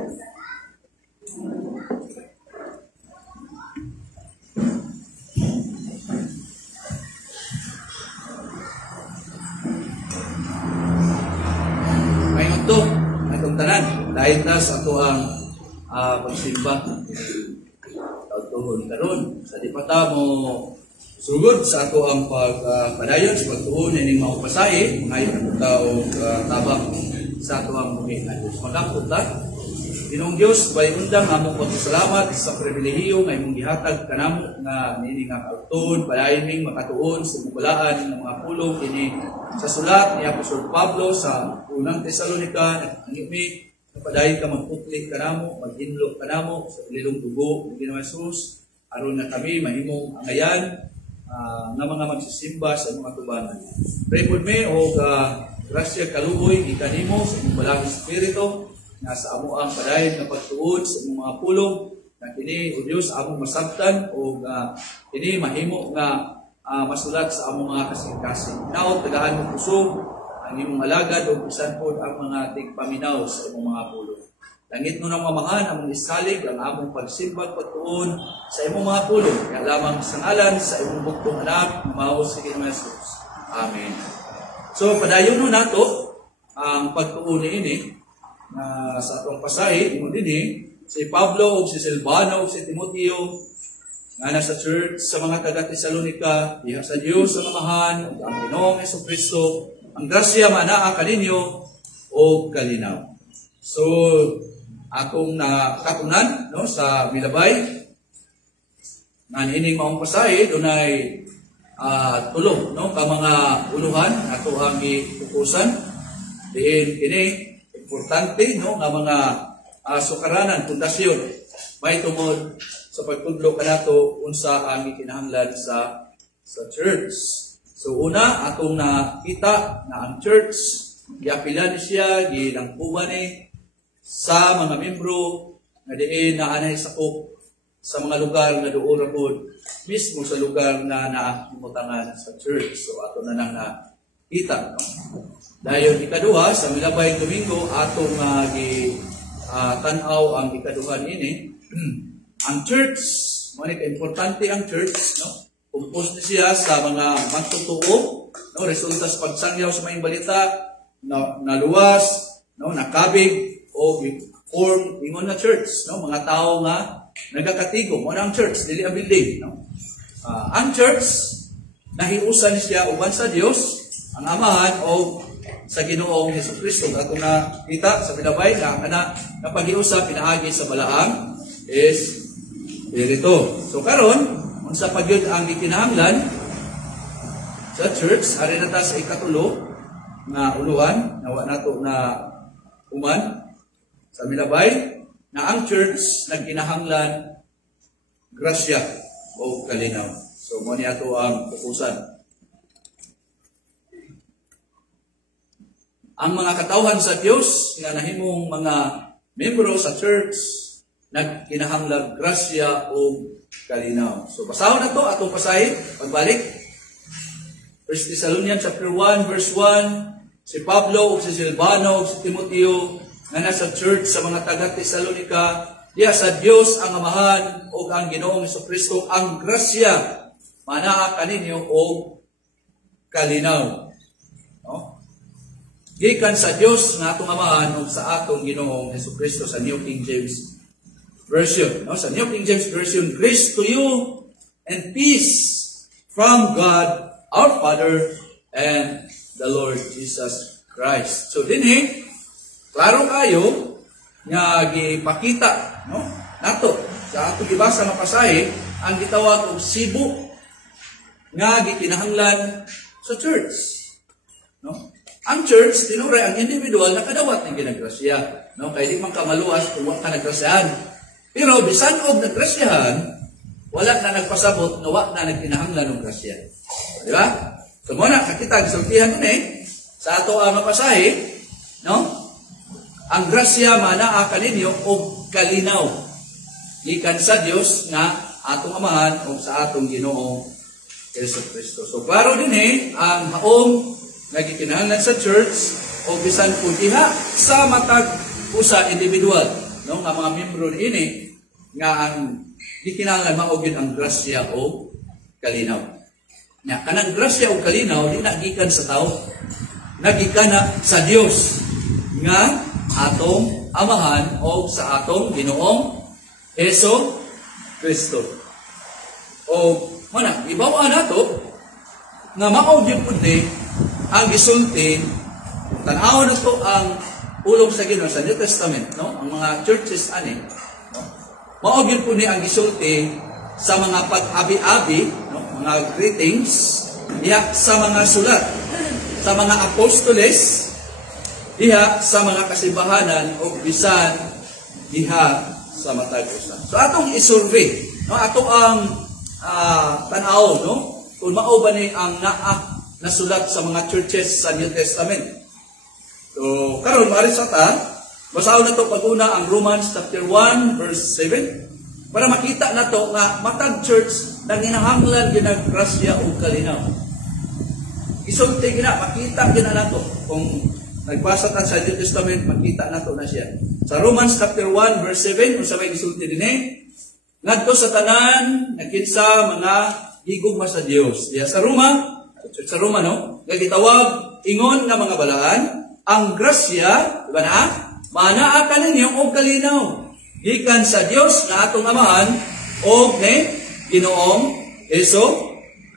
Ngayon to, itong tanan, dahil na sa ito ang pagsimba. Tautuhon karon sa di pata mo sugod sa ato ang pagpadayon sa pagtuon ni mga pasahe, ngayon ang tao tabang sa ato ang buhi na Diyos. Magkakot ta, Ginoong Diyos, bay undang among pagpasalamat sa pribilehiyo nga imong gihatag kanamo nga nini nga kauton, padayon ning makatuon sa mubalaan ng mga pulong ini sa sulat ni Apostol Pablo sa unang Tesalonica, nagpangimi padayon ka magputli kanamo, maginlo kanamo sa ilong dugo ng Ginoong Hesus, aron na kami mahimong angayan nga mga magsisimba sa mga tubanan. Pray for me o grasya kaluoy ikanimo sa imong balang espiritu na sa amo ang padayon nga pagtuon sa mga pulong na kini o Dios among masabtan o kini mahimo nga masulat sa among mga kasing-kasing. Naot tagahan mo puso ang imong alagad o bisan pod ang mga tigpaminaw sa imong mga pulong. Langit mo nang mamahan among isalig ang among pagsimba pagtuon sa imong mga pulong. Kaya lamang sa ngalan sa imong buktong anak mao si Ginoong Hesus. Amen. So padayon nun nato ang pagtuon ini sa atong pasahe mo dinhi si Pablo ug si Silvano ug si Timoteo nga nasa church sa mga taga Tesalonica, diha sa Dios ang Amahan ug ang Ginoong Jesucristo, ang grasya manaa kaninyo o kalinaw. So akong nakatunan no sa Milabay nga ining maong pasahe dunay tulo no ka mga uluhan ato ang ipukusan diin kini importante no nga mga sukaranan, pundasyon may tungod sa pagtudlo kanato unsa ang gikinahanglan sa church. So una atong nakita na ang church giapilan siya ginangkuban ni sa mga membro nga diin na anay sakop sa mga lugar nga duol ra pod mismo sa lugar na naahimutangan sa church. So ato na nang nakita no? Dayon ikaduha sa Milabay Domingo atong tan-aw ang ikaduha nini ang church mo ni importante ang church no kumpos ni siya sa mga magtotoo no resulta sa pagsangyaw sa maayong balita naluwas no nakabig o form ingon na church no mga tao nga nagakatigo mo na ang church dili ang building no ang church nahiusan siya uban sa Dios ang Amahan o sa Ginoong Jesucristo. Ato na kita sa Milabay na napag-iusap pinaagi sa balaang is dito. So karon unsa pa gyud ang gikinahanglan sa church ari na ta sa ikatulo nga uluhan nawa nato na uman sa Milabay na ang church nagkinahanglan grasya o kalinaw. So mo ni ato ang fokusan. Ang mga katawhan sa Dios nga nahimong mga membro sa church nagkinahanglan grasya o kalinaw. So basahon na to atong pasahe pagbalik. 1 Thessalonians chapter 1 verse 1 si Pablo ug si Silvano ug si Timoteo nga nasa church sa mga taga Tesalonica diha sa Dios ang Amahan ug ang Ginoong Jesucristo ang grasya manaa kaninyo og kalinaw. No? Gikan sa Dios nga atong Amahan ug sa atong Ginoong Jesucristo sa New King James Version. No? Sa New King James Version, grace to you and peace from God our Father and the Lord Jesus Christ. So dinhi klaro kayo nga gipakita no nato sa atong gibasa nga pasahe ang gitawag og sibo nga gikinahanglan sa church. No? Ang church, tinuray ang individual na kadawat ng ginagrasya. No? Kaya di man kamaluas kung wala ka nagrasyahan. Pero bisan og nagrasyahan, wala na nagpasabot, nawa na nagkinahanglan ng grasya. Di ba? So muna, kakita, gisultihan nun sa ato ang mapasahe, no? Ang grasya manaa kaninyo og kalinaw. Gikan sa Dios nga atong Amahan o sa atong Ginoong Jesucristo. So klaro din ang haom nagikinahanglan sa church o bisan po diha sa matag usa individual no, nga mga membro ini nga ang gikinahanglan mao gyud ang grasya o kalinaw. Nya kanang grasya o kalinaw di na gikan sa tao, nagikan na sa Dios nga atong amahan o sa atong Ginoong Hesus Kristo. O mana ibawa nato nga mao gyud pud ni ang gisulti tan-aw nato ang ulong sa Ginoo sa New Testament, no? Ang mga churches ani, no? Mao gyud pud ni ang gisulti sa mga pag-abi-abi, no? Mga greetings diha sa mga sulat sa mga apostoles, diha sa mga kasimbahanan o bisan diha sa matag usa. So atong isurvey, no? Ato ang tan-aw, no? Kung mao ba ni ang naa nasulat sa mga churches sa New Testament. So, karon maaari sa ta, basahon na to pag-una ang Romans chapter 1 verse 7 para makita na to nga matag church nang hinahanglan gyud ang grasya ug kalinaw. Isulti gina, makita gina nato kung nagbasa ta sa New Testament, makita nato na siya. Sa Romans chapter 1 verse 7 unsa may gisulti dinhi? Ngadto sa tanan nakinsa mga higugma sa Dios. Diya sa Roma, no? Gitawag ingon nga mga balaan, ang grasya, di ba na? Manaa kaninyo og kalinaw. Gikan sa Dios na atong amahan og ni Ginoong Hesus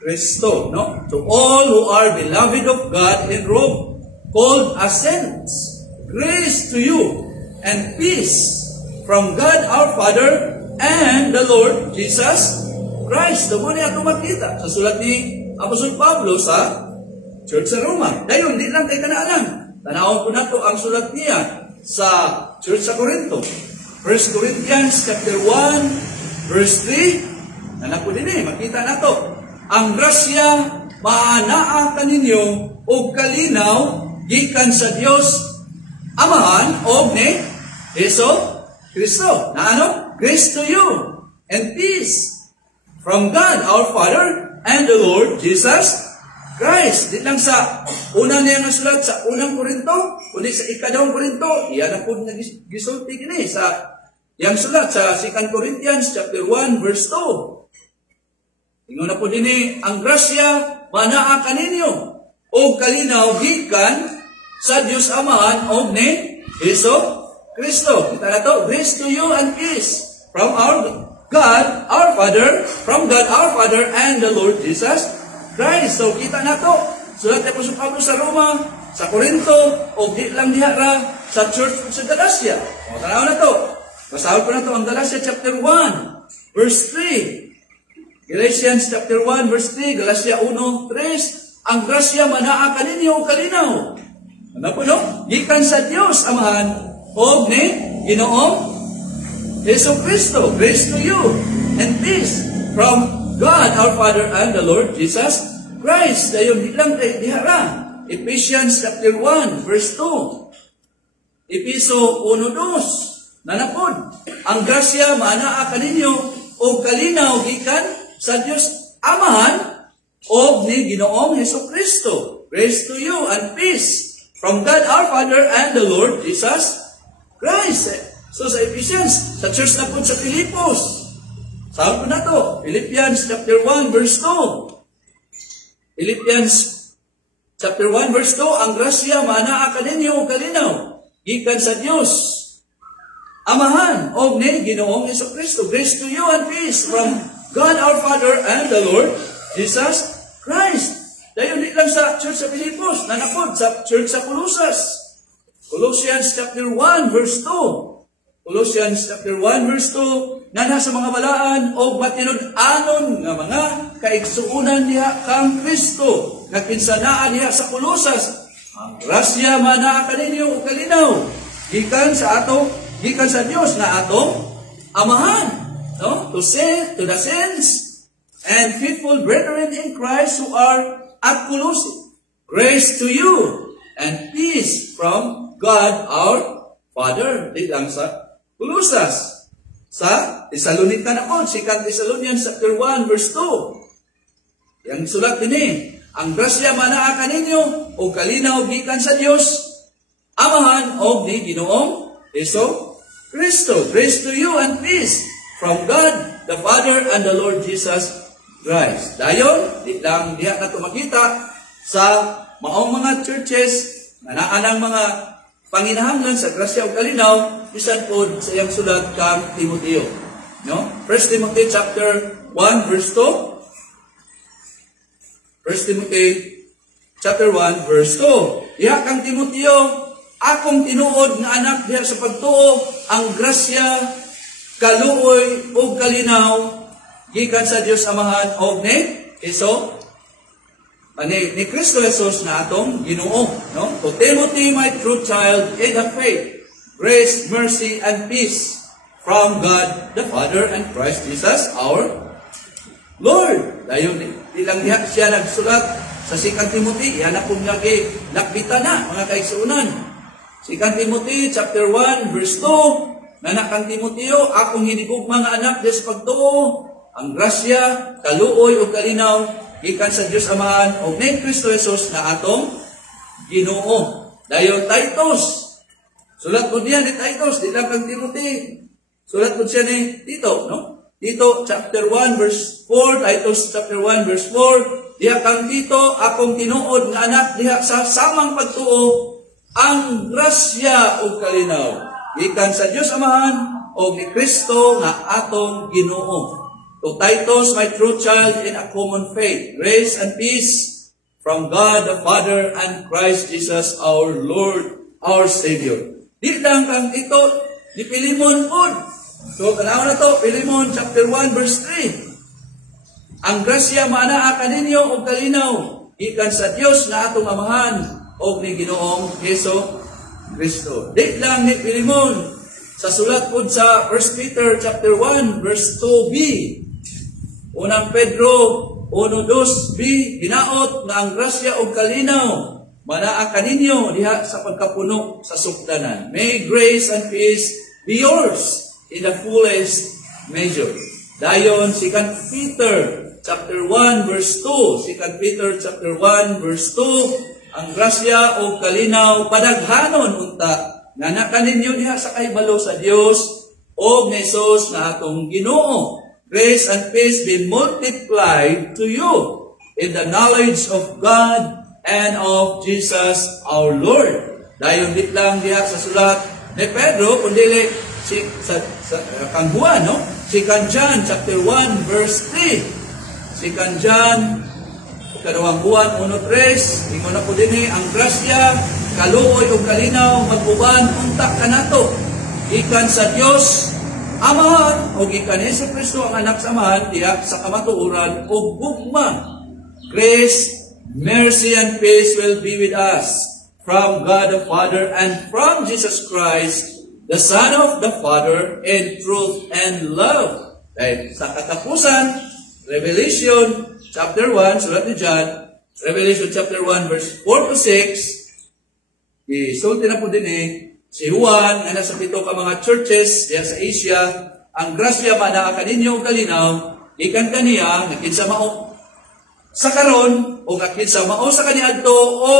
Kristo, no? To all who are beloved of God in Rome, called as saints, grace to you and peace from God our Father and the Lord Jesus Christ. Ito mo niya itong makita sa sulat ni Apostol Pablo sa Church sa Roma. Dayon, di lang tayo kanaanan. Tanawon po na ito ang sulat niya sa Church sa Corinto. 1 Corinthians chapter 1 verse 3. Nanak po din makita na ito. Ang grasya maanaa kaninyo o kalinaw gikan sa Dios Amahan o ni Hesus Kristo. Na ano? Grace to you and peace from God our Father and the Lord Jesus Christ. Di lang sa unang niya nga sulat sa unang Korinto, kundi sa ikadawang Korinto, iyan na po nagisulti kini sa yang sulat sa 2 Corinthians chapter 1 verse 2. Ingon na po din ang grasya manaa kaninyo o kalinaw gikan sa Dios Amahan o ni Hesus Kristo. Kita na to, grace to you and peace from our God, our Father, from God, our Father, and the Lord Jesus Christ. So, kita na to. Sulat ni Apostol Pablo sa Roma, sa Corinto, o di lang diha ra sa church sa Galacia. O, tanaw na to. Basahon ko na to ang Galacia chapter 1, verse 3. Galatians chapter 1, verse 3. Galacia 1, 3. Ang grasya manaa kaninyo o kalinaw. Ano po, no? Gikan sa Dios Amahan, o ni Ginoong Hesus Kristo, grace to you and peace from God our Father and the Lord Jesus Christ. Dayon di lang tayo dihara. Ephesians chapter 1 verse 2. Episo 1:2. Nanapod, ang grasya maanaa kaninyo o kalinaw gikan sa Dios Amahan o ni Ginoong Hesus Kristo. Grace to you and peace from God our Father and the Lord Jesus Christ. So sa Ephesians, sa church na po sa Filipos, saan po na to? Philippians chapter 1 verse 2. Philippians chapter 1 verse 2, ang grasya manaa kaninyo o kalinaw gikan sa Dios Amahan o ni Ginoong Hesus Kristo. Grace to you and peace from God our Father and the Lord Jesus Christ. Dayon di lang sa church sa Filipos, nanapod sa church sa Colossus. Colossians chapter 1 verse 2. Colossians chapter 1 verse 2, nga nasa mga balaan o matinud-anon nga mga kaigsuunan niya kang Kristo, nga kinsanaan niya sa Colossus, ang grasya manaa kaninyo o kalinaw, gikan sa Dios na atong Amahan, no? To the saints and faithful brethren in Christ who are at Colossae. Grace to you and peace from God our Father. Di lang sa Colossus. Sa Thessalonica na po, 2 Thessalonians chapter 1 verse 2. Yang sulat din ang grasya manaa kaninyo o kalinaw gikan sa Dios Amahan o ni Ginoong Hesus Kristo. Grace to you and peace from God, the Father, and the Lord Jesus Christ. Dayon, di lang diha na makita sa maong mga churches na naanang mga panginahanglan sa grasya o kalinaw, bisan po sa iyang sulat kang Timoteo. No? 1 Timothy chapter 1 verse 2. 1 Timothy chapter 1 verse 2. Diha kang Timoteo, akong tinuod nga anak diha sa pagtuo, ang grasya, kaluoy o kalinaw gikan sa Dios Amahan og ni Kristo Jesus na atong Ginoo, no? To Timothy, my true child in the faith, grace, mercy, and peace from God the Father and Christ Jesus our Lord. Dayon, ilang diha siya nagsulat sa 2 Timothy, yan na kung nakbita na, mga kaigsuunan. 2 Timothy chapter 1 verse 2, nanak kang Timoteo, akong hinigugma nga anak des pagtuo, ang grasya, kaluoy o kalinaw gikan sa Dios Amahan o ni Kristo Jesus na atong Ginoo. Dayon Titus, sulat ko niya ni Titus, di lang kang Timothy. Sulat ko siya ni Tito, no? Tito chapter 1 verse 4, Titus chapter 1 verse 4, diha kang Tito, akong tinuod nga anak diha sa samang pagtuo, ang grasya o kalinaw gikan sa Dios Amahan o ni Kristo nga atong Ginoo. To Titus, my true child in a common faith, grace and peace from God the Father and Christ Jesus our Lord, our Savior. Di lang kang Tito, ni Pilimon po. So, kanaw na to, Pilimon chapter 1 verse 3. Ang grasya maanaa kaninyo o kalinaw, ikan sa Dios na atong Amahan o ni Ginoong Heso Kristo. Di lang ni Pilimon, sa sulat po sa 1 Peter chapter 1 verse 2b, Unang Pedro 1:2b, hinaot nga ang grasya o kalinaw manaa kaninyo diha sa pagkapuno sa sukdanan. May grace and peace be yours in the fullest measure. Dayon 2 Peter chapter 1 verse 2, 2 Peter chapter 1 verse 2, ang grasya o kalinaw padaghanon unta nga kaninyo diha sa kahibalo sa Dios o ni Jesus na atong Ginoo. Grace and peace be multiplied to you in the knowledge of God and of Jesus our Lord. Dayon dit lang diha sa sulat ni Pedro, kundi sa kang Juan, no? 2 John chapter 1 verse 3. 2 John kadawang Juan 1:3, ingon ako dinhi ang grasya, kaluoy ug kalinaw mag-uban unta kanato ikan sa Dios Amahan o gikan ni Hesus Kristo ang anak sa Amahan diha sa kamatuoran ug gugma. Grace, mercy, and peace will be with us from God the Father and from Jesus Christ, the Son of the Father, in truth and love. Dahil sa katapusan, Revelation chapter 1, sulat ni John, Revelation chapter 1 verse 4 to 6, isulti na po din si Juan, na nasa 7 ka mga churches diya sa Asia, ang grasya manaa kaninyo kalinaw, ikan kaniya, nakinsa mao sa karon, o nakinsa mao sa kaniadto, o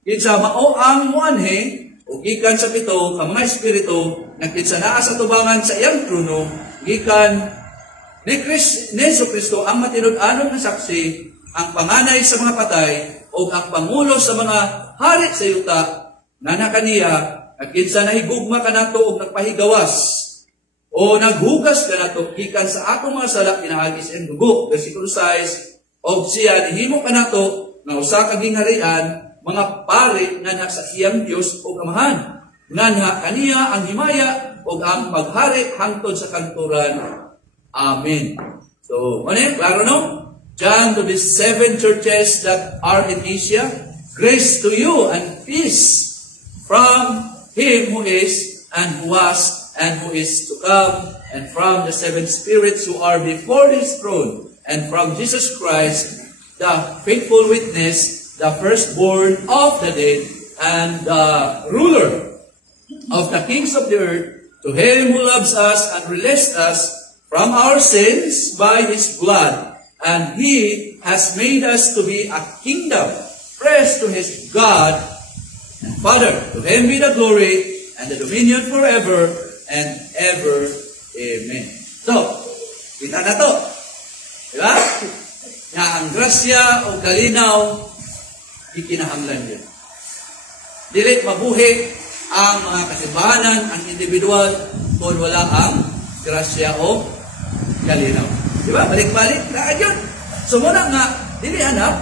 kinsa mao ang muanhe, o gikan sa 7 ka mga espiritu, nakinsa naa sa tubangan sa iyang trono, gikan ni Jesu-Kristo ang matinud-anon na saksi, ang panganay sa mga patay, o ang pangulo sa mga hari sa yuta, na nakaniya, at kinsa nahigugma ka nato o nagpahigawas o naghugas ka nato gikan sa atong mga sala pinahagis and dugo. Versikulo 6, og siya nihimo ka nato nga usa ka gingharian mga pari nga nasa iyang Dios o Amahan. Nganha kaniya ang himaya o ang paghari hangtod sa kanturan. Amen. So, klaro no? John to the 7 churches that are in Asia, grace to you and peace from Him who is, and who was, and who is to come, and from the 7 spirits who are before His throne, and from Jesus Christ, the faithful witness, the firstborn of the dead, and the ruler of the kings of the earth, to Him who loves us and released us from our sins by His blood, and He has made us to be a kingdom, praise to His God and Father. To Him be the glory and the dominion forever and ever. Amen. So, kita na to. Diba? Nga ang grasya o kalinaw, ikinahanglan yun. Dili mabuhi ang mga kasibahanan, ang individual, kung wala ang grasya o kalinaw. Diba? Balik-balik, lahat yun. So muna nga, dili hanap,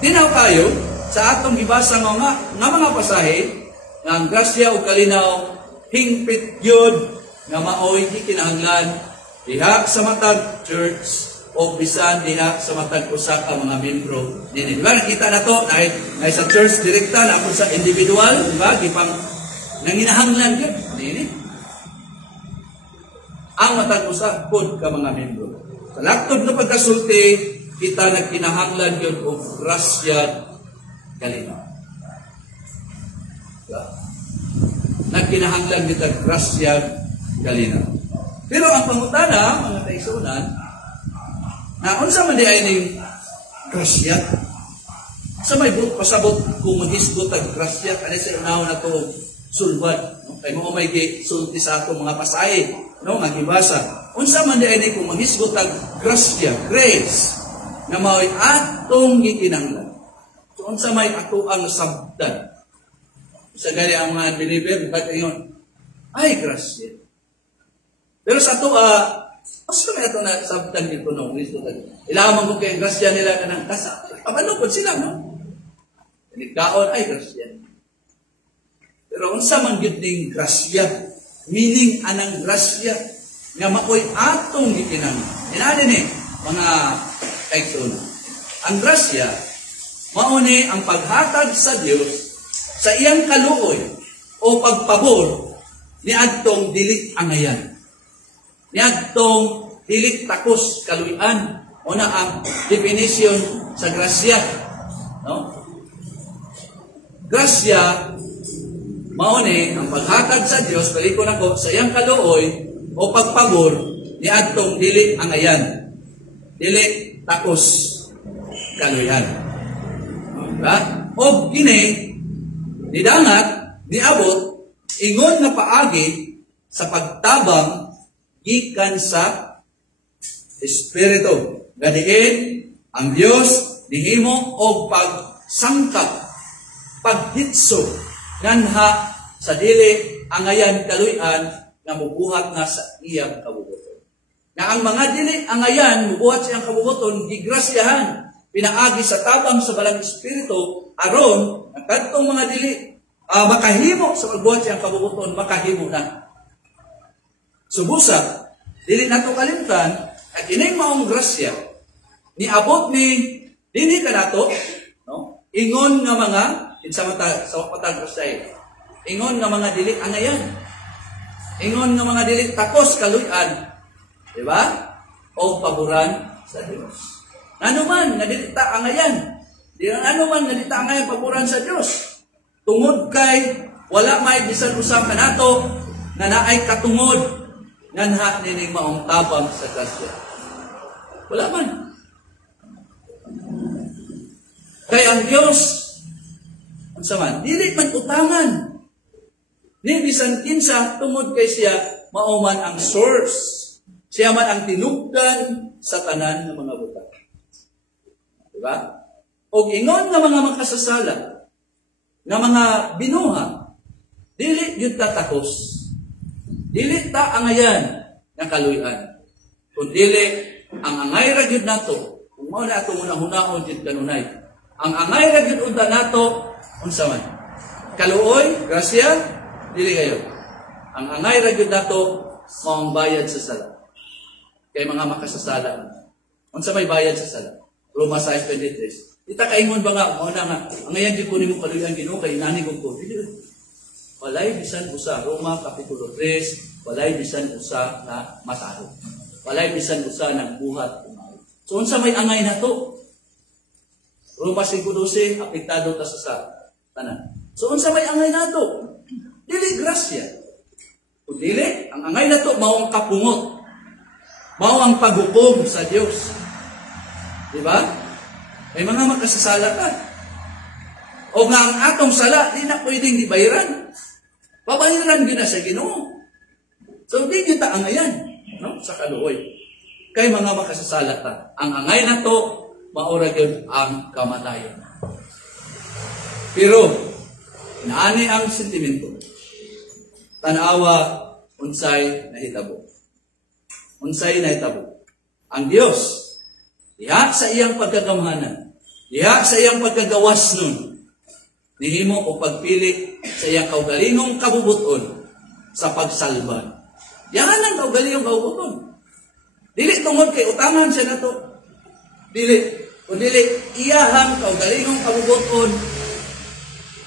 tinaw kayo sa atong gibasa nga mga pasahe, nga ang grasya o kalinaw, hingpit yun, nga maoy ikinahanglan, diha sa matag church, o bisan diha sa matag usa ka mga membro nini. Diba? Nakita na to, na sa church direkta, na sa individual, diba? Gipang nanginahanglan yun, nini. Ang matag usa pod ka mga membro. Sa laktod na pagkasulti, kita nagkinahanglan yun o grasya kalinaw. Diba? Nagkinahanglan kita grasya kalinaw. Pero ang pangutana, mga kaigsunan, na unsa man di ay ning grasya? Sa may pasabot kung maghisgot ang grasya, kani sa unaw na to sulbad. No? Kay mo may sulti sa atong mga pasahe, no, nga gibasa. Unsa man di ay kung maghisgot ang grasya, grace, na mao'y atong gikinahanglan. So unsa may ato ang sabdan? Sa gali ang mga believer, bukat ayon, ay grasya. Pero sa ato, mas kami ito na sabtan dito nung Kristo. Ilaman ko kayong grasya nila na ng kasa. Ano po sila, no? Nagkaon, ay grasya. Pero unsa man gyud ning grasya, meaning anang grasya, nga maoy atong gikinahanglan. Inani ni, mga kaigsunan. Ang grasya, mauni ang paghatag sa Dios sa iyang kaluoy o pagpabor ni adtong dili angayan. Ni adtong dili takos kaluyan. Una ang definition sa grasya. No? Grasya, mauni ang paghatag sa Dios, baliko na ko, sa iyang kaluoy o pagpabor ni adtong dili angayan. Dili takos kaluyan. Diba? O kini, nidangat, niabot, ingon na paagi sa pagtabang gikan sa Espiritu. Gadiin, ang Diyos nihimo og pagsangkap, paghitso, nganha sa dili angayan kaluyan nga mubuhat na sa iyang kabubuton. Na ang mga dili angayan mubuhat sa iyang kabubuton, gigrasyahan, pinaagi sa tabang sa balang Espiritu, aron ang kadtong mga dili makahimo sa pagbuhat sa iyang kabubuton, makahimo na. Subusa, dili nato kalimtan, at ining maong grasya, niabot ni, dili ka nato, no? Ingon nga mga, sa matag grasya, ingon nga mga dili angayan, ingon nga mga dili takos kaluyan, di ba? O paboran sa Diyos. Ano man, nga dili ta angayan, ano man, nga dili ta angayan paboran sa Diyos, tungod kay, wala may bisan usap ka nato, na naay katungod, nganha nining maong tabang sa grasya. Wala man. Kaya ang Diyos, ang saman, dili man utangan. Ni bisan kinsa, tungod kay siya, mauman ang source. Siya man ang tinugdan sa tanan ng mga butang. Diba? O ingon nga mga makasasala, nga mga binuha, dili yun tatakos. Dili ta angayan ng kaluyan. Kung dili, ang angay ra gyud nato, kung mao na ato hunahon gyud kanunay. Ang angay ra gyud unta nato unsa man? Kaluoy, grasya, dili kayo. Ang angay ra gyud nato maong bayad sa sala. Kay mga makasasala. Unsa may bayad sa sala? Roma 6:23. Ita kaingon ba nga mao na nga angayan gyud ko nimo kaluyan Ginoo kay nani ko. Walay bisan usa, Roma Kapitulo 3, walay bisan usa na mataro. Walay bisan usa ng buhat. So, unsa may angay na to? Roma 5:12, apektado ta sa tanan. So, unsa may angay na to? Dili grasya. Kung dili, ang angay na to, maong kapungot. Mao ang paghukom sa Dios. Diba? May mga makasasala ka. O nga ang atong sala, di na pwedeng dibayaran. Pabayaran gina sa Ginoo. So, di kita angayan, no? Sa kaluoy. Kay mga makasasala ta. Ang angay na to, maura gyud ang kamatayon. Pero, naani ang sentimento. Tanawa, unsay nahitabo. Unsay nahitabo. Ang Dios, diha sa iyang pagkagamhanan, diha sa iyang pagkagawas nun, nihimo o pagpili sa iyang kaugalingong kabubuton sa pagsalba. Yan ang kaugalingong kabubuton. Dili tungod kay utaman siya na to. Dili. Kung dili, iyahang kaugalingong kabubuton,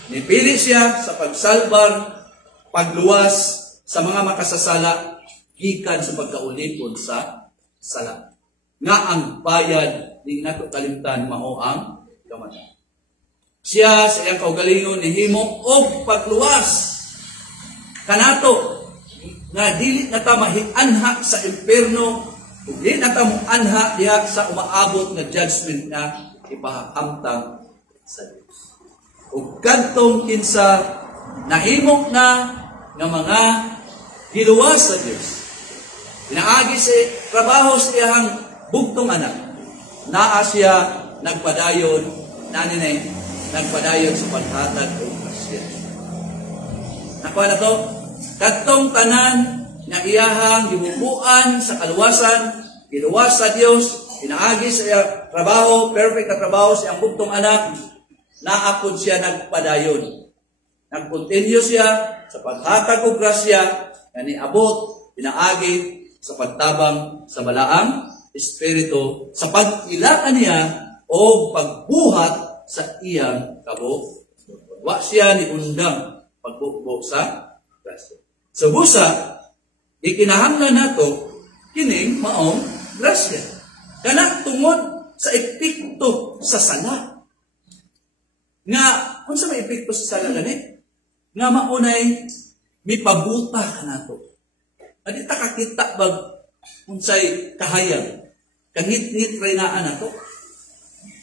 nipili siya sa pagsalbar, pagluwas sa mga makasasala, gikan sa pagkaulipon sa sala. Nga ang bayad, di nato kalimtan, mao ang kamatayon. Siya sa iyang kaugalingon nihimo og pagluwas kanato nga dili nata mahianha sa impierno, ug dili nata moanha diha sa umaabot nga judgment na ipahamtang sa Dios. Ug kadtong kinsa nahimok na nga mga giluwas sa Dios, inaagi sa trabaho sa iyang bugtong anak, naa siya nagpadayon, nagpadayon sa paghatag o grasya. Nakuha na to, kadtong tanan na iyahang gibubuan sa kaluwasan, giluwas sa Dios, inaagi sa iyang trabaho, perfect na trabaho sa iyang bugtong anak, naapod siya nagpadayon. Nagkontinue siya sa paghatag o grasya na niabot, inaagi sa pagtabang sa balaang espiritu, sa pag-ilakan niya o pagbuhat sa iyang kabo. Wa siya ni undang pagbukbok sa grasya. Sa busa, ikinahanglan nato kining maong grasya. Kana tungod sa epekto sa sala. Nga, kung sa may epekto sa sala gani, nga maunay mipabuta ka nato. Adi ta kakita bag unsay kahayag, kahit-hit ray naan nato.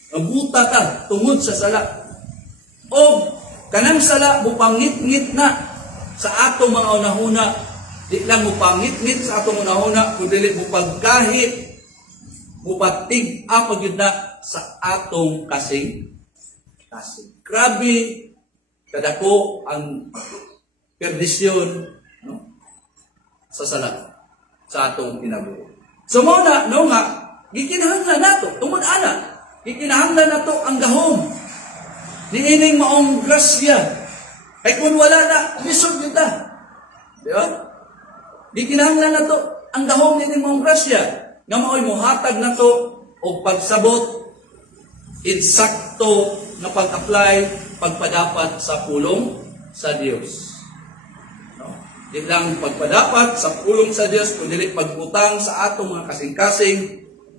Mabuta ka tungod sa sala. O kanang sala mupangit-ngit na sa atong mga unahuna. Di lang mupangit-ngit sa atong unahuna, kundi mupagkahit, mupatig-apag yun na sa atong kasing. Grabe, kadako ang perdisyon, no? Sa sala, sa atong kinabuhi. So muna, no nga, gikinahanglan nato, tungod ana, gikinahanglan nato ang gahom. Niining maong grasya. Ay kung wala na, lisod yun ta. Di ba? Gikinahanglan nato ang gahom niining maong grasya. Nga mao'y muhatag nato o pagsabot, insakto na pag-apply, pagpadapat sa pulong sa Dios. No? Di lang pagpadapat sa pulong sa Dios, kundi pagutang sa atong mga kasing-kasing,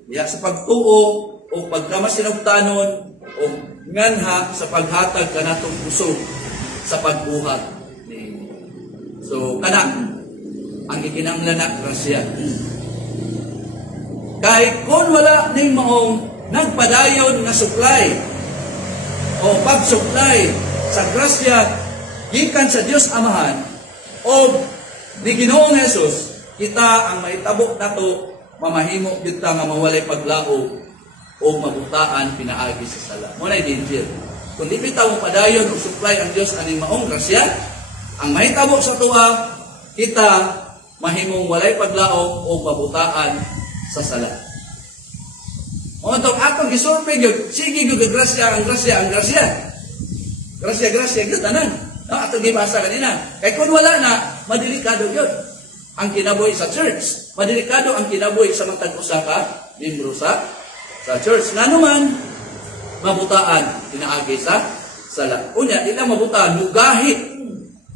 diya sa pagtuo o pagkamasinugtanon o nganha sa paghatag kanatong puso sa pagbuhat. So, kana ang ikinanglan na grasya. Kay kung wala ning maong nagpadayon nga supply o pag-supply sa grasya gikan sa Dios Amahan o ni Ginoong Hesus, kita ang mahitabo nato mamahimo gyud ta nga mawalay paglaog o mabutaan pinaagi sa sala. Mo nay danger. Kung di bitaw mo padayon o supply ang Dios aning maong grasya, ang mahitabo sa tuwa kita mahimong walay paglaog o mabutaan sa sala. O itong atong gisurvey gyud, sige gyud grasya, ang grasya, ang grasya. Grasya gyud tanan. No, atong gibasa kanina. Kay kun wala na, madelikado gyud ang kinabuhi sa church. Madelikado ang kinabuhi sa matag usa ka membro sa church. Ngano man mabutaan pinaagi sa sala. Unya, di lang mabutaan, mugahi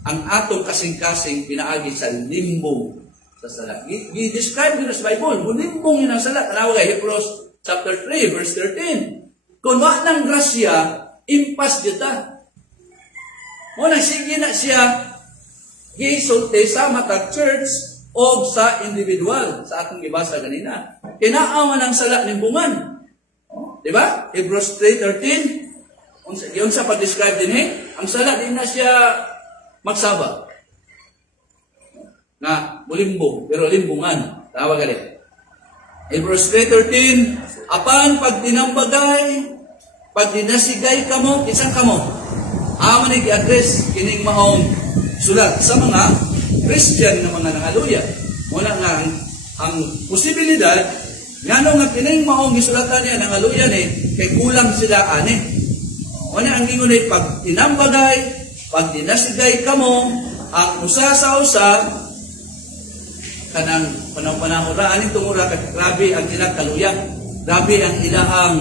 ang atong kasing-kasing pinaagi sa limbong sa sala. I-describe din sa Bible, limbong yun ang sala. Tanawa kay Hebrews chapter 3, verse 13. Kung wa ng grasya, impas dita. O nagsige na siya gisulti sa matag church o sa individual sa atong gibasa kanina. Kinaaman ang sala limbungan. Di ba? Hebrews 3:13. Yun sa pag-describe din ang sala din na siya magsaba. nga mulimbong, pero limbungan. Tawag gali. In verse 3:13, apan pag tinambagay, pag dinasigay kamo, isang kamo, amo ni gi-address kining maong sulat sa mga Christian nga mga nangaluya. Muna nga ang posibilidad ngano nga kining maong gisulatan niya nangaluya ni kay kulang sila ani. Una ang ingon ni pag tinambagay, pag dinasigay kamo, ang usa sa usa kanang panahon-panahon aning tungura kay grabe ang ilang kaluya. Grabe ang ilahang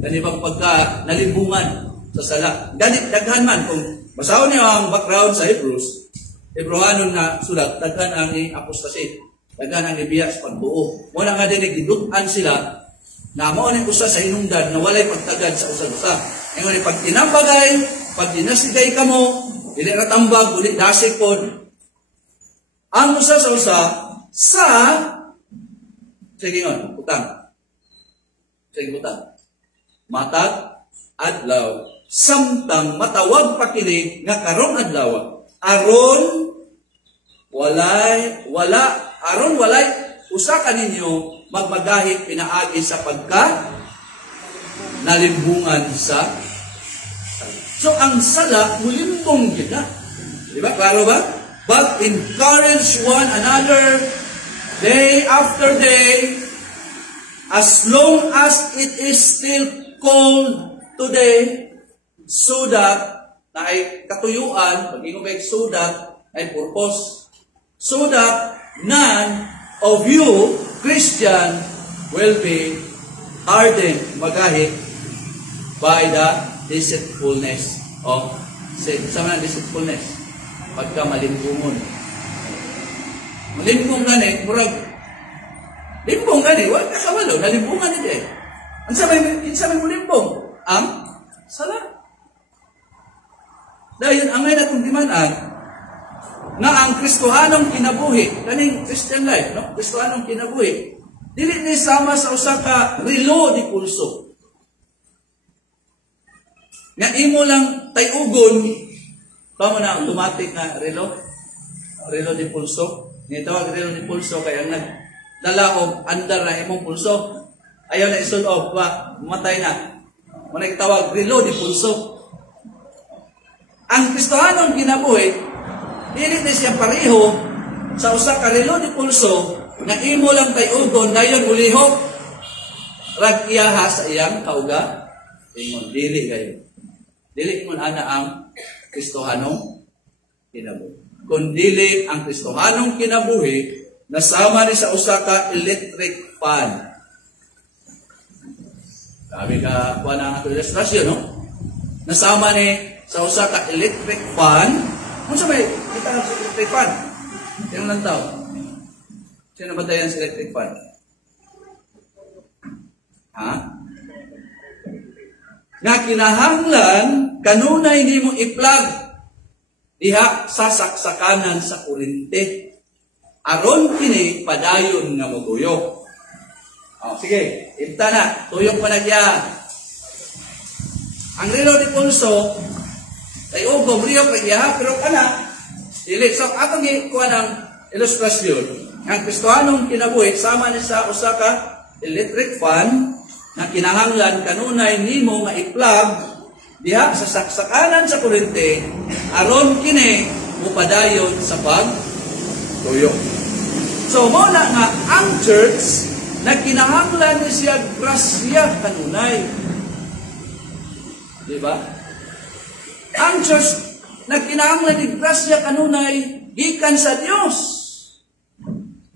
kanibang pagka nalimbungan sa sala. Daghan man kung basahon niyo ang background sa Hebrews, Hebrewanon nga sulat, daghan ang apostasy, daghan ang ibiya sa pagbuo. Muna nga din gidutan sila na mao ni usa sa hinungdan na walay pagtagad sa usa-usa. Ingon ni pag tinambagay, pag dinasigay kamo, dili ra tambag, dili dasig pod. Ang usa sa usa sa sige ngon, utang. Sige utang. Matag adlaw samtang matawag pa kini nga karong adlaw aron walay usa kaninyo magmagahi pinaagi sa pagka nalimbungan sa so ang sala mulimbong gid na. Di ba? Klaro ba? But encourage one another day after day, as long as it is still cold today, so that na ay katuyuan, pag-ingon kay so that ay purpose, so that none of you, Christian, will be hardened, magahi, by the deceitfulness of sin. Sama na deceitfulness? Pagka malimbungon. Malimbong gani, murag, limbong gani, wala kasawalo, nalimbungan ito eh. Ang sabay mo limbong, ang sala. Dahil ang ngayon atong dimanan, na ang Kristohanong kinabuhi, kaning Christian life, no? Kristohanong kinabuhi, dili ni sama sa usa ka relo di pulso. Nga imo lang tayugon, kamo na automatic na relo di pulso. Nitawag relo di pulso kaya ang nagdala og andar na imong pulso. Ayaw na isulod wa matay na. Muna itawag relo di pulso. Ang Kristohanon kinabuhi, dili ni siya pareho sa usa ka relo di pulso nga imo lang tayugon dayon ulihok rag iyaha sa iyang kauga. Ingon dili kayo. Dili ingon ana ang Kristohanong kinabuhi. Kung dili ang Kristohanong kinabuhi, nasama ni sa usa ka electric fan. Sabi ka, kuha na ang ilustrasyon, no? Nasama ni sa usa ka electric fan. Kung sa may, kita ang electric fan. Sino lang tao? Sino ba tayo sa electric fan? Ha? Nga kinahanglan, kanunay ni mo i-plug diha sa saksakanan sa kurente. Aron kini padayon nga moguyok. Sige, ibta na. Tuyok pa na diya. Ang relo di pulso, tayo gomriyo pa diya, pero kana, dili. So, atong ikuha ng ilustrasyon. Ang Kristohanong kinabuhi, sama ni sa usa ka electric fan, na kinahanglan kanunay nimo nga i-plug diha sa saksakanan sa kurente aron kini mupadayon sa pagtuyok. So mo na nga ang church na kinahanglan ni siya grasya kanunay. Di ba? Ang church na kinahanglan ni grasya kanunay gikan sa Dios.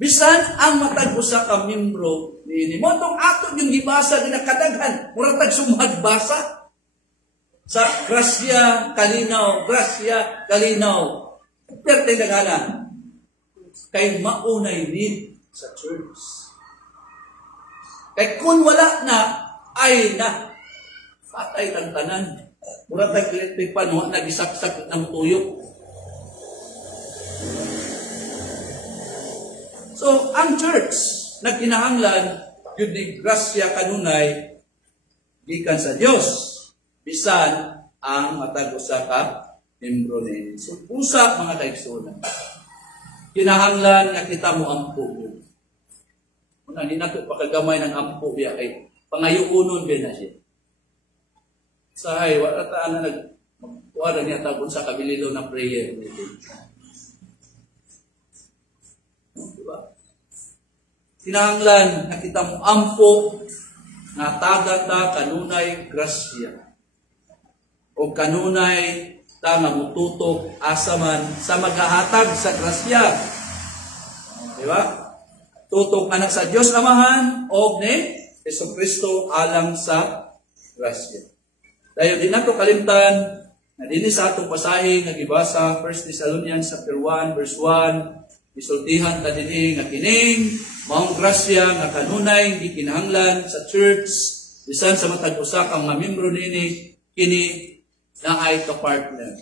Bisan ang matag usa ka membro niini. Mo tong ato yung gibasa din nakadaghan, mura tag sumad basa sa grasya kalinaw, grasya kalinaw. Perteng dagana kay maunay need sa church. Kay kun wala na ay na patay tang tanan. Mura tag electric pan wa nagisaksak ng tuyok. So, ang church na kinahanglan yun ni grasya kanunay gikan sa Dios bisan ang matag usa ka membro ni. So, usa mga kaigsunan. kinahanglan nga kita mo ampo. Una, hindi na ito pakagamay ng ampo biya kay pangayuunon ba na siya. Sahay, wala taan na magkuha na niya tabon sa kabililo na prayer. Diba? Kinahanglan na kita mo ampo nga tagata kanunay grasya o kanunay ta nga mututok asaman sa maghahatag sa grasya. Diba? Tutok anak sa Dios Amahan o ni Jesucristo alang sa grasya. Dahil di nato kalimtan na dinhi sa atong pasahe nga gibasa 1 Thessalonians chapter 1 verse 1, isultihan ta dinhi nga kining maong grasya nga kanunay gikinahanglan sa church bisan sa matag usa ka mga miyembro nini kini na ay ka-partner.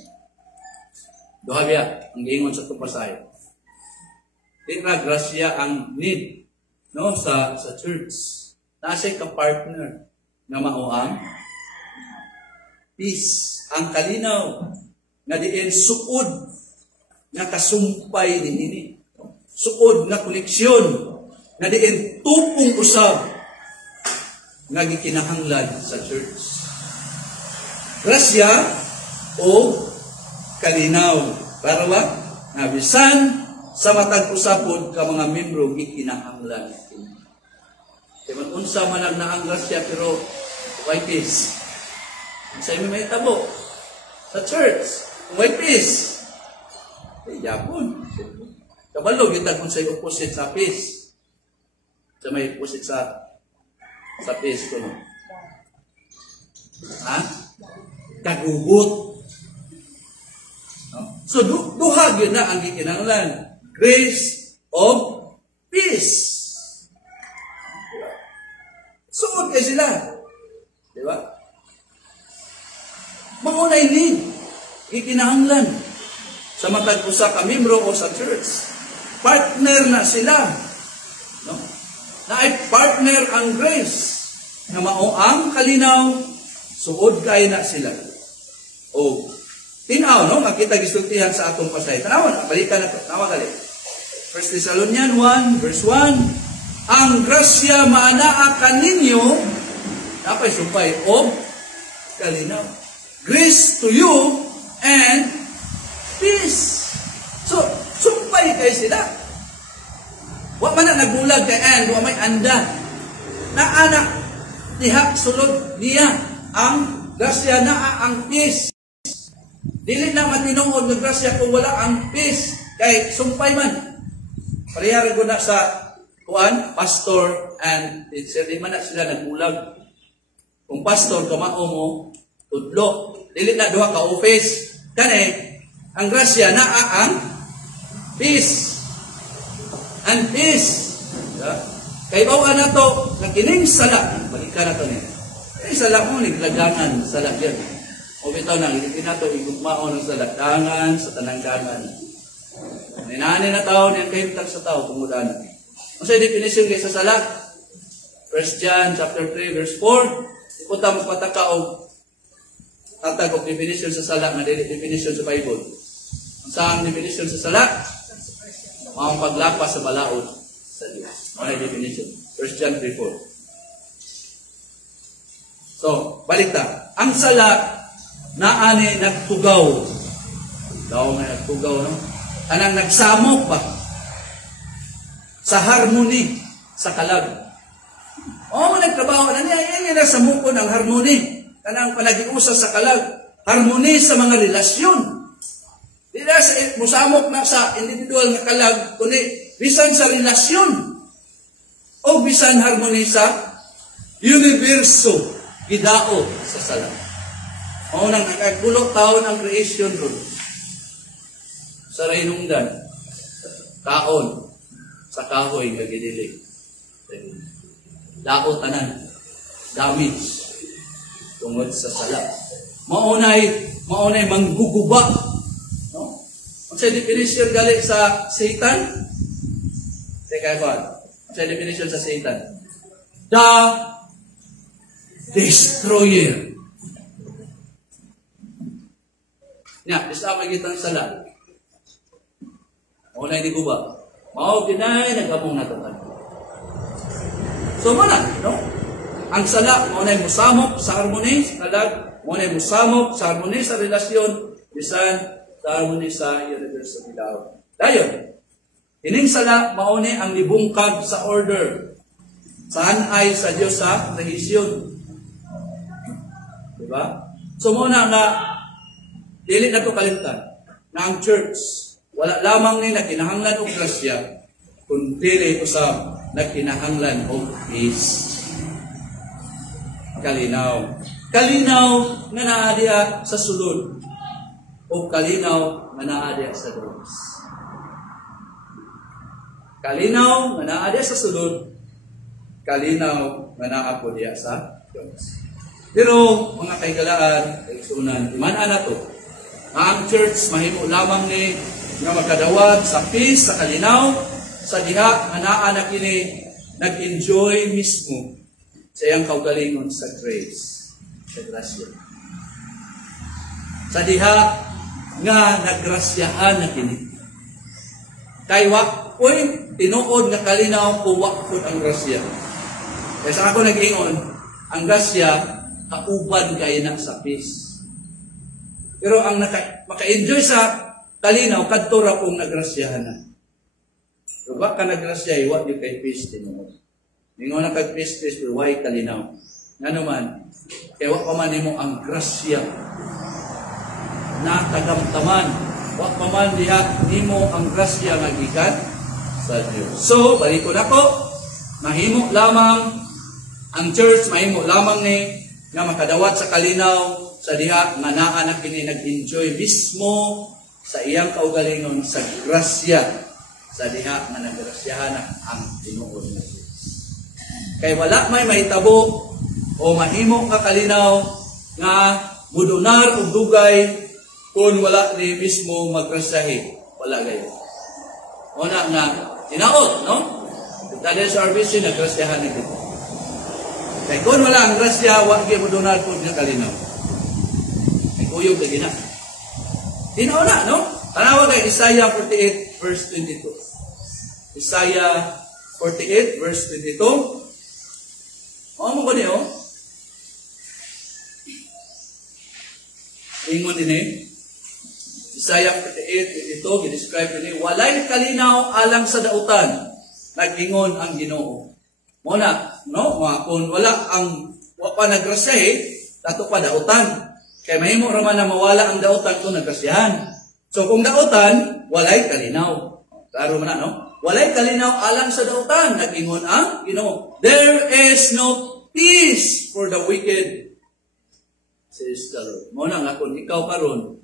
Duha biya ang giingon sa atong pasahe. Di na grasya ang need no sa church. Nasa'y ka-partner na mao ang peace, ang kalinaw nga diin suod nga kasumpay dinhi. Suod nga koneksyon nga diin tupong usab nga gikinahanglan sa church. Grasya o kalinaw para wa nga bisan sa matag usapod ka mga membro gikinahanglan. Kaya mag-unsa man ang grasya pero may peace. Sa imi may tabo sa church, may peace. Ay, yapon. Kabalo, kita kung sa opposite sa peace. Sa may opposite sa peace ko. No? Ha? Kagugot. No? So, duha yun na ang gikinahanglan. Grace of peace. Suod kayo sila. Diba? Maunay ni ikinahanglan sa matag usa ka membro o sa church. Partner na sila. No? Na ay partner ang grace. Na mao ang kalinaw, suod kay na sila. O, tinaw, no? Makita gisultihan sa atong pasay. Tanawan, balikan na ito. Tanawa gali. 1 Thessalonians 1, verse 1, ang grasya maanaa kaninyo, napay sumpay, o kalinaw. Grace to you and peace. So, sumpay kayo sila. Wa man na nagbulag kay and, wa may anda. Naana, diha, sulod niya, ang grasya naa ang peace. Dili na matinuod ng grasya kung wala ang peace. Kay sumpay man. Parehari ko na sa kuan, pastor and teacher. Di man na sila nagbulag. Kung pastor, kamao mo, tudlo. Dili na duha ka office. Kani, ang grasya naa ang peace. And peace. Yeah. Kay bawa na to, na kining sala. Balikan na to niya. Kining sala mo, naglagangan sala yan. O bitaw na, hindi na to, igugmao ng sala. Dangan sa tananggangan. Ninani na tao, niyan kayo tag sa tao, tumudan. Ang sa definition kayo sa sala, 1 John chapter 3, verse 4, ipunta mo pataka o tatag o definition sa sala, nga definition sa Bible. Ang saan definition sa sala? Mga paglapas sa balaod sa Diyos. Ano yung definition? 1 John 3, 4. So, balik ta. Ang sala, naani nagtugaw. Daw may nagtugaw, no? Anang nagsamok ba? Sa harmony, sa kalag. O, nagtrabaho na niya, yan na sa muko ng harmony. Kanang panagiusa sa kalag. Harmony sa mga relasyon. Di na sa musamok na sa individual nga kalag, kundi bisan sa relasyon. O bisan harmony sa universo, gidao sa sala. O, nang nagagulok taon ang creation ron. Sa rainungdan, kaon, sa kahoy nga gidili. Dao tanan, damage tungod sa sala. Maunay mangguguba. No? Ang sa definition gali sa Satan, teka ba? Ang sa definition sa Satan, the destroyer. Nya, isa magitang sala. Mao na di guba. Mao kinay nagamong natukan. So mana, no? Ang sala mao na musamok sa harmony sa kalag, mao na musamok sa harmony sa relasyon bisan sa harmony sa universe of love. Dayon. Ining sala mao ni ang libungkag sa order. Saan ay sa Dios sa rehisyon. Diba? So muna nga dili na to kalimtan na ang church wala lamang ni nakinahanglan og grasya kundi usab nakinahanglan og peace. Kalinaw. Kalinaw nga naa diha sa sulod o kalinaw nga naa diha sa Dios. Kalinaw nga naa diha sa sulod, kalinaw nga naa po diha sa Dios. Pero mga kaigalaan, kaigsunan, iman-an na to. Ang church mahimo lamang ni nga makadawat sa peace, sa kalinaw, sa diha nga naa na kini nag-enjoy mismo sa iyang kaugalingon sa grace, sa grasya. Sa diha nga naggrasyahan na kini. Kay wakoy tinuod nga kalinaw o wakod ang grasya. Kaya sa ako nag-ingon, ang grasya kauban kay na sa peace. Pero ang maka-enjoy sa kalinaw, kadto ra kung nagrasyahan na. So, ba ka nagrasya, iwat yung kay peace tinuod. Ningon na kay peace, pero why kalinaw? Nga naman, kaya wak pa man mo ang grasya na tagamtaman. Wak pa man diha nimo ang grasya nga gikan sa Dios. So, balik ko na ko, mahimo lamang ang church, mahimo lamang ni nga makadawat sa kalinaw sa diha nga naa na kini nag-enjoy mismo sa iyang kaugalingon sa grasya sa diha nga nagrasyahan ang tinuod nga Dios. Kay wala may mahitabo o mahimo nga kalinaw nga mudunar og dugay kung wala ni mismo magrasyahi, wala gayon. Una nga tinaod, no? Dahil sa RBC nagrasyahan ni dito. Kaya kung wala ang grasya, wag mo donar po niya kalinaw. Kaya kuyog lagi na. Tinaw na, no? Tanawa kay Isaiah 48 verse 22. Isaiah 48 verse 22. O mo ko niyo? Ingon din eh. Isaiah 48, ito, gidescribe din eh. Walay kalinaw alang sa dautan, nag-ingon ang Ginoo. Muna, no? Kung wala ang pa nagrasya dato pa dautan. Kaya mahimo raman na mawala ang dautan kung nagrasyahan. So kung dautan, walay kalinaw. Klaro man na, no? Walay kalinaw alang sa dautan, nag-ingon ang Ginoo. There is no peace for the wicked, says the Lord. Muna nga, kung ikaw karon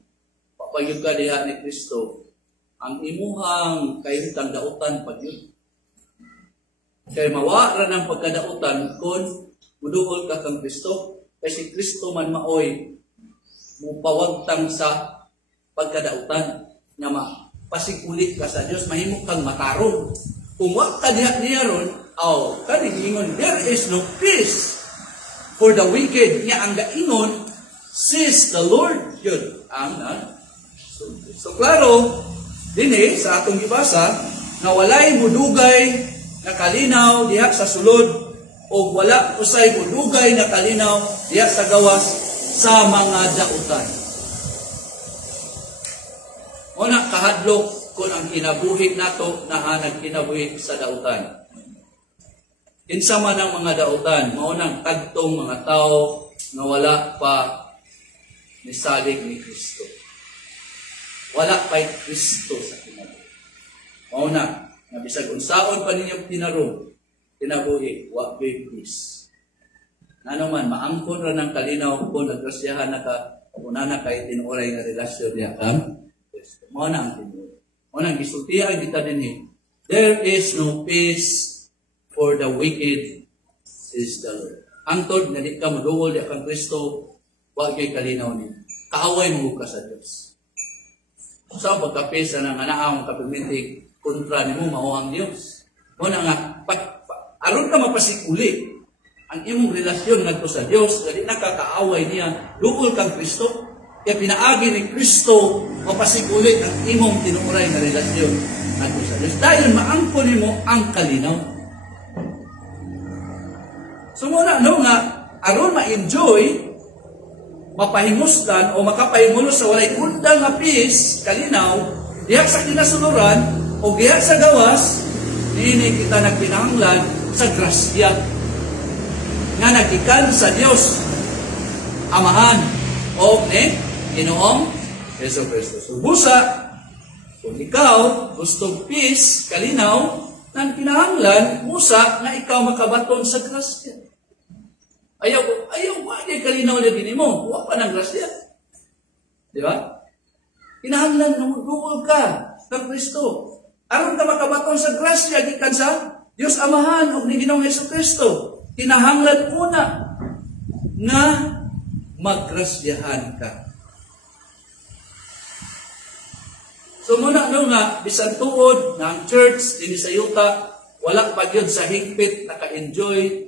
papayog ka diha ni Kristo, ang imuhang kayutang dautan pagyud. Kaya mawara ng pagkadautan kung muduol ka kang Kristo. Kasi Kristo man maoy mupawagtang sa pagkadautan nga pasigulit ka sa Dios, mahimo kang mataron. Kung wa ka diha ron, kaningon, there is no peace for the wicked. Nga ang gaingon, says the Lord. Yun ang so klaro, din sa atong gibasa, na walay mudugay na kalinaw diha sa sulod o wala usay mudugay na kalinaw diha sa gawas sa mga dautan. Una kahadlok kung ang kinabuhi nato na nagkinabuhi sa dautan. Kinsa man ang mga dautan, mao nang tagtong mga tao nga wala pa nisalig ni Kristo. Wala pa'y Kristo sa kinabuhi. Mao na nga bisag unsaon pa ninyo kinabuhi, wa kay peace. Naman maangkon ra ng kalinaw kung nagrasyahan na ka una na kay tinuoray nga relasyon niya kang Kristo. Mao na ang tinuod. Mao nang gisultihan kita dinhi. There is no peace for the wicked, says the Lord. Angtod nga di ka moduol di kang Kristo, wa kay kalinaw ni. Kaaway mo ka sa Dios. Sa pagkapisa ng anaang kapagmintig kontra nimo mao ang Dios. Muna nga aron ka mapasikuli ang imong relasyon ngadto sa Dios, dili nakakaaway niya duol kang Kristo. Kaya pinaagi ni Kristo mapasikuli ang imong tinuoray nga relasyon ato sa Dios. Dahil maangkon nimo ang kalinaw. So muna nga aron ma-enjoy, mapahimustan o makapahimulos sa walay undang nga peace, kalinaw, diha sa kinasuluran o diha sa gawas, nini kita nagpinahanglan sa grasya nga nagikan sa Dios Amahan o ni Ginoong Jesu-Kristo. So busa, kung ikaw gusto peace, kalinaw, nang kinahanglan, musa nga ikaw makabaton sa grasya. Ayaw, wala kalinaw na din mo. Huwag pa ng grasya. Di ba? Kinahanglan na magduol ka ng Kristo. Aron ka makabaton sa grasya, gikan sa Diyos Amahan o ni Ginoong Jesu-Kristo. Kinahanglan una nga maggrasyahan ka. So muna nga, bisan tuod na ang church din sa yuta, wala pa yun sa higpit, naka-enjoy,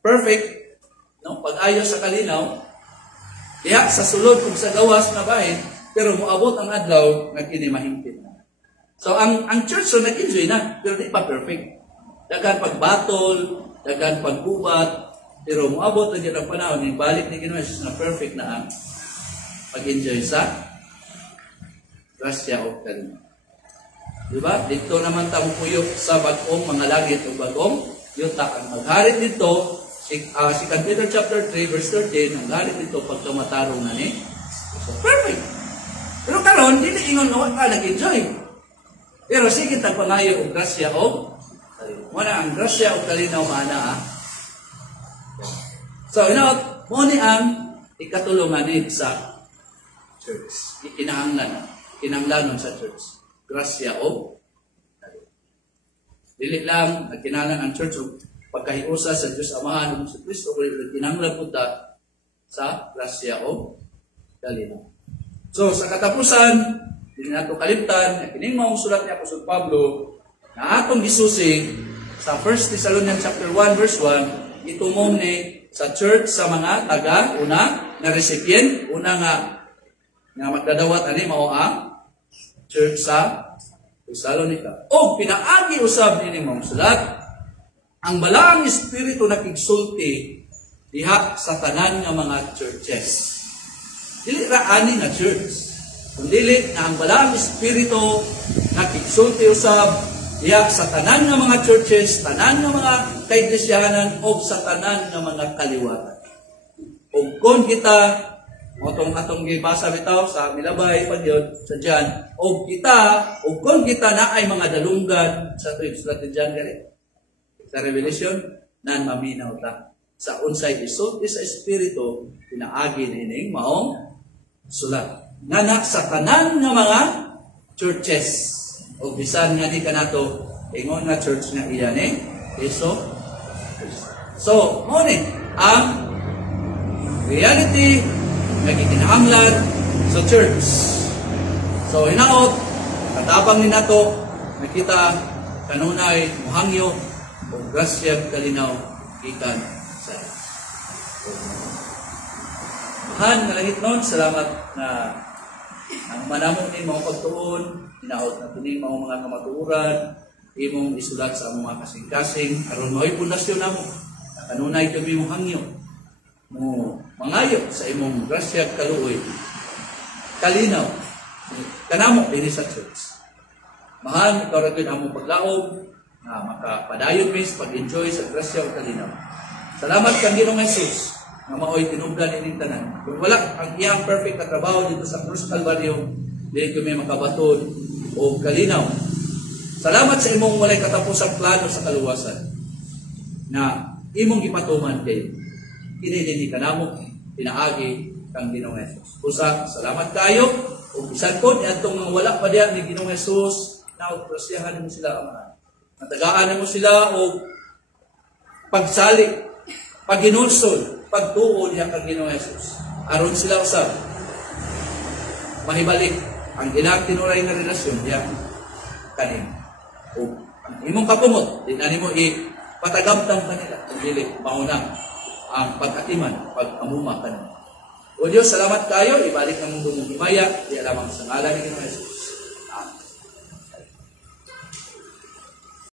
perfect, no? Pag-ayo sa kalinaw, diha sa sulod kung sa gawas na bahin, pero muabot ang adlaw na kini mahigpit. So ang church so nag-enjoy na, pero di pa perfect. Dagan pagbatol, dagan paggubat, pero muabot na dyan ang panahon, yung balik ni Ginoong Jesus na perfect na ang pag-enjoy sa grasya o kalinaw. Diba? Dito naman tayo puyok sa bagong mga langit o bagong yuta. Ang magharit dito, si Peter chapter 3 verse 13, ang harit dito pagkamatarong na ni. So, perfect. Pero karon dili ingon ka nag-enjoy. Pero sige tagpangayo og grasya o kalinaw. Muna ang grasya o kalinaw maana So, mo ni ang ikatulungan ni sa church. Kinahanglanon sa church. Grasya o dili lang nagkinahanglan ang church o pagkahiusa sa Diyos Amahan ng Kristo o kinahanglan po ta sa grasya o kalinaw. So, sa katapusan, hindi nato kalimtan, kining maong sulat ni Apostol Pablo na atong gisusig sa 1 Thessalonians chapter 1 verse 1, itumong ni sa church sa mga una na recipient, una nga magdadawat ani mao ang church sa Thessalonica. O pinaagi usab ni mong sulat, ang balaang espiritu nakigsulti diha sa tanan nga mga churches. Dili ra ani nga church, kundi na ang balaang espiritu nakigsulti usab diha sa tanan nga mga churches, tanan nga mga kaiglesiyanan o sa tanan nga mga kaliwatan. O kung kita atong gibasa bitaw sa milabay pagyon sa John, o kung kita na ay mga dalunggan sa tuig sulat ni John gani sa Revelation nan maminaw ta sa unsay isulti sa espiritu pinaagi nining maong sulat nga sa tanan nga mga churches o bisan nga di kanato ingon nga church nga iya ni So mo ni ang reality nagkikinahanglan sa church. So, hinaot, katapang ni nato, nakita kanunay, muhangyo, o grasya kalinaw, ikan sa Mahan, nalangit nun, salamat na ang manamong ni mga pagtuon, hinaot na tunin mga kamatuuran, imong isulat sa mga kasing-kasing, aron mo'y pundasyon na mo, na kanunay kami muhangyo, mo mangayo sa imong grasya kaluoy kalinaw kanamo dinhi sa church. Mahal ikaw ra gyud among paglaom na makapadayon mis pag-enjoy sa grasya o kalinaw. Salamat kang Ginoong Jesus nga maoy tinubdan ining tanan. Kung wala ang iyang perfect na trabaho dito sa Cruz Calvario, dili kami makabaton o kalinaw. Salamat sa imong walay katapusang plano sa kaluwasan na imong gipatuman kayo. Kinilini ka namo, pinaagi kang Ginoong Jesus. Usa, salamat kayo. Kung bisan ko, niadtong mga wala pa diyan ni Ginoong Jesus, na grasyahan mo sila, Amahan. Natagaan mo sila o pagsali, pagginulsol, pagtuo niya kang Ginoong Jesus. Aron sila usab, mahibalik ang ilang tinuray na relasyon diya kanin. O ang imong kapumot, di na nimo ipatagamtang kanila. Kung dili, mauna ang pag-atiman, pag-amuma ka na. O Diyos, salamat kayo. Ibalik ng mundo mong himaya. Di alamang sa ngalan ni Ginoong Jesus.